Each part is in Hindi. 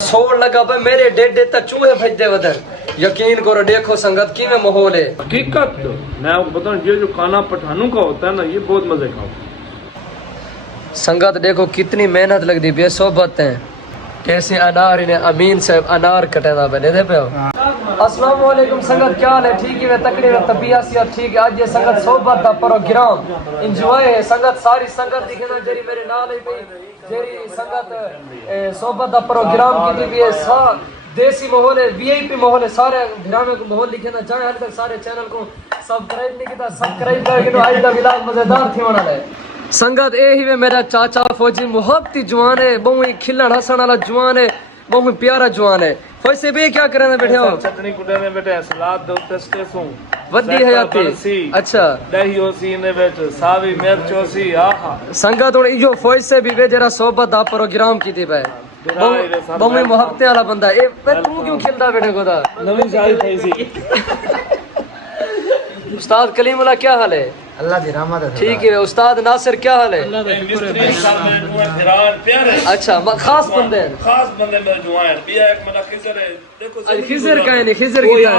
सोड़ लगा भाई मेरे डेडे तक चूहे भजदे वदर। यकीन करो देखो संगत की में माहौल है। हकीकत मैं आपको बताऊं, ये जो खाना पठानों का होता है ना, ये बहुत मजे का होता है। संगत देखो कितनी मेहनत लगती बेसोबत है। कैसे अनार इन्हें अमीन साहब अनार कटेना बने दे पे हो। अस्सलाम वालेकुम संगत, क्या हाल है? ठीक है तकड़ी में तबियत और ठीक है। आज ये संगत सोबत दा प्रोग्राम एंजॉय है। संगत सारी संगत दिखना जरी मेरे नाल ही पे जेरी संगत सोबत दा प्रोग्राम की भी है। सा देसी माहौल है, वीआईपी माहौल है। सारे घराने को माहौल लिखे ना चाहे हाल तक सारे चैनल को सब्सक्राइब नहीं किया सब्सक्राइब करके तो आज दा विलास मजेदार थी वाला है। संगत ए ही वे मेरा चाचा फौजी मुहब्बती जवान है, बहु ही खिलड़ हसन वाला जवान है, बहु प्यारा जवान है। फौजी भी क्या करने बैठे हो? चटनी कुटे में बैठे सलाद दो टेस्टे सो वड्डी हयाती। अच्छा दही ओसी ने बैठ सावी मिर्च ओसी। आहा संगत हुन इयो फौज से भी वे जरा सोबत दा प्रोग्राम की थी भाई। बहु ही मुहब्बते वाला बंदा ए तू क्यों खिलदा बैठे गोदा? नवी शादी थई सी। उस्ताद कलीमुल्लाह क्या हाल है? अल्लाह दी रहमत है। ठीक है। उस्ताद नासिर क्या हाल है? अच्छा खास बंदे हैं। खास बंदे में जो है बिया एक मना खिजर है। देखो खिजर का है नहीं, खिजर की तरह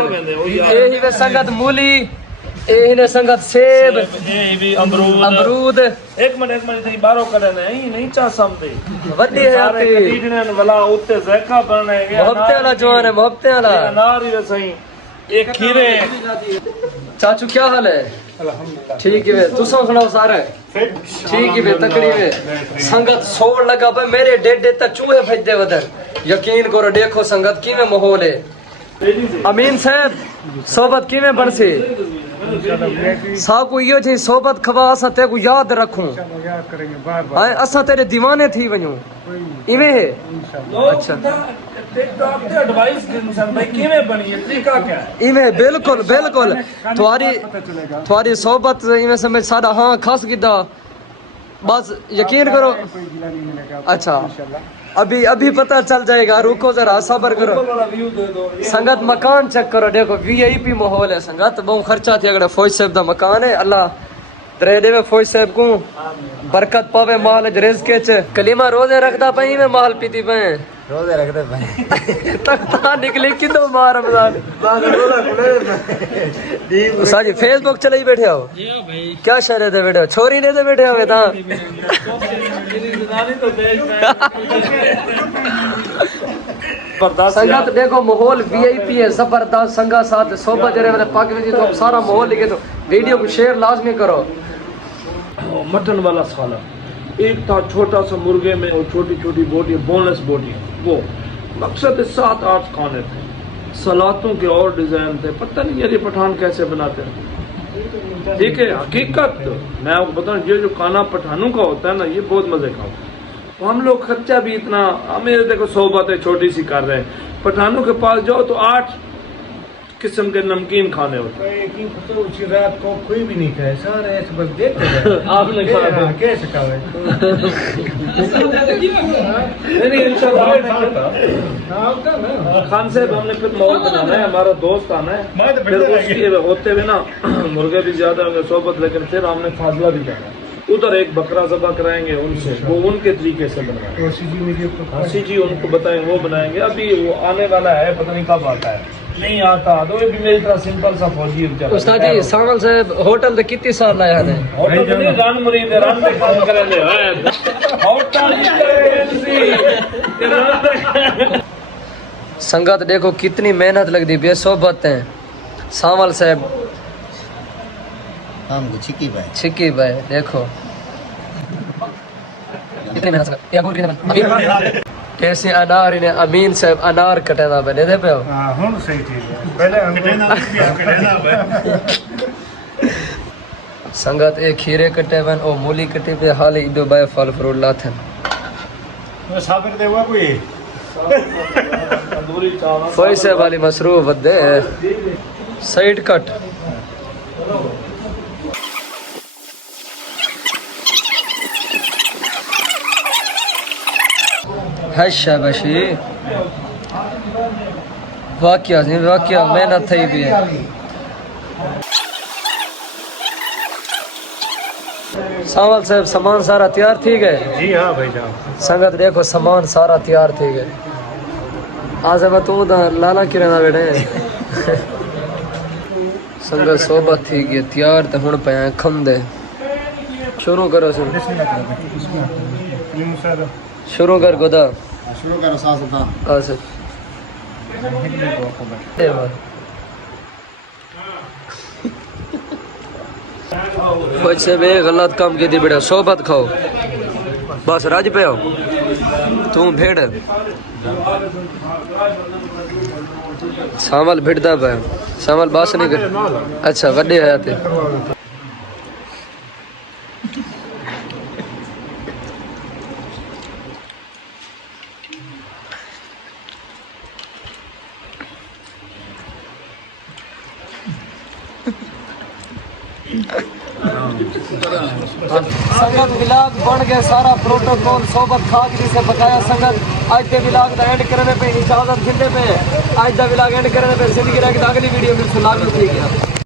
ये ही वे संगत मूली ए ही ने संगत सेब ये भी अमरूद अमरूद। एक मिनट थी बारो करे नहीं नहीं चा समझे वड्डी हयाती कटीजने वाला उत्ते ज़ैका बनने गया। मोहब्बते वाला जवान है, मोहब्बते वाला अनार ही सही एक खीरे। चाचू क्या हाल है? ठीक है तू सुनाओ सारे ठीक है तकड़ी में। संगत सोड़ लगा भाई मेरे डेडे तक चूहे भजदे वदर। यकीन करो देखो संगत की में माहौल है। अमीन साहब सोबत की में बनसी सा को यो जी सोबत खवा असा ते को याद रखूं हां असा तेरे दीवाने थी वणो इवे है। अच्छा टिकटॉक ते एडवाइस दिन भाई किਵੇਂ बनी है तरीका क्या है? इवे बिल्कुल बिल्कुल तुम्हारी सोबत इवे समझ सादा हां खास गिदा बस यकीन करो। अच्छा अभी अभी पता चल जाएगा, रुको जरा सब्र करो। संगत मकान चेक करो देखो वीआईपी माहौल है। संगत बहुत खर्चा थी अगर फौज साहब दा मकान है। अल्लाह दरेडे में फौज साहब को बरकत पावे माल रिज़्क़ च। कलीमा रोजे रखदा पई में माल पीती पे रोजे रखते भाई तख्ता निकले किदो मार रमजान साजी फेसबुक चलाई बैठे हो क्या शहर दे बैठे हो? छोरी ने दे बैठे हो ता संगत देखो माहौल वीआईपी है जबरदस्त। संगा साथ सोबत जरे वाले पाक में तो सारा माहौल लिखे तो वीडियो को शेयर लाजमी करो। मटन वाला साला एक था छोटा सा मुर्गे में और छोटी छोटी बोटी बोनलेस बोटी वो मकसद 7-8 खाने थे। सलातों के और डिजाइन थे। पता नहीं यार ये पठान कैसे बनाते हैं। ठीक है हकीकत मैं आपको बताऊं, ये जो खाना पठानों का होता है ना, ये बहुत मजे का होता है। तो हम लोग खर्चा भी इतना हमें देखो सोबत है छोटी सी कर रहे हैं। पठानों के पास जाओ तो 8 किस्म के नमकीन खाने होते हैं। उसी रात को कोई भी नहीं खाए सारे ऐसे बस देखते रहे। आपने खाया कैसे खाए? नहीं इंशाल्लाह खान साहब हमने फिर माहौल बनाना है। हमारा दोस्त आना है फिर उसके होते हुए ना मुर्गे भी ज्यादा होंगे सोबत, लेकिन फिर हमने फाजला भी जाना है। उधर एक बकरा ज़बह कराएंगे उनसे, वो उनके तरीके से बनवाएंगे। सी जी उनको बताएंगे वो बनाएंगे। अभी वो आने वाला है, पता नहीं कब आता है, नहीं आता तो ये भी मेरी तरह सिंपल सा फौजी उस्ताद जी सामल साहब होटल दे कितनी साल लाया है? होटल तो नहीं रन मुरीद रन पे काम करने होटल। संगत देखो कितनी मेहनत लगती बेसोबत है। सामल साहब हम छिकी भाई देखो कितनी मेहनत कैसे अनार इन्हें अमीन साहब अनार कटेना बने दे पे हो। हम सही थी संगत एक खीरे कटे बन और मूली कटे पे हाल ही दो बाय फल फ्रूट लाथन साबिर देवा कोई कोई से वाली मसरूफ वदे साइड कट है शाबाशी वाकया नहीं वाकया मेहनत थी भी है। सावल साहब सामान सारा तैयार थी गए। जी हाँ भाई साहब। संगत देखो सामान सारा तैयार थी गए। आज अब तू लाला किराना बेटे संगत सोबत थी गई तैयार तो हुण पे खम दे शुरू करो सुन शुरू कर गोदा शुरू करो सास दा अच्छा कुछ से बे गलत काम की थी बेटा सोबत खाओ बस राज पे हो तू भेड़ सामल भिड़दा पे सामल बास नहीं कर अच्छा वड्डे हयाते संगत विलाग बन गए सारा प्रोटोकॉल सोबत खाक जिसे बकाया संगत आज के विलाग का एंड करने पे इजाजत दिंदे पे आज का विलाग एंड करने पे जिंदगी रह अगली वीडियो में सुना भी ठीक है।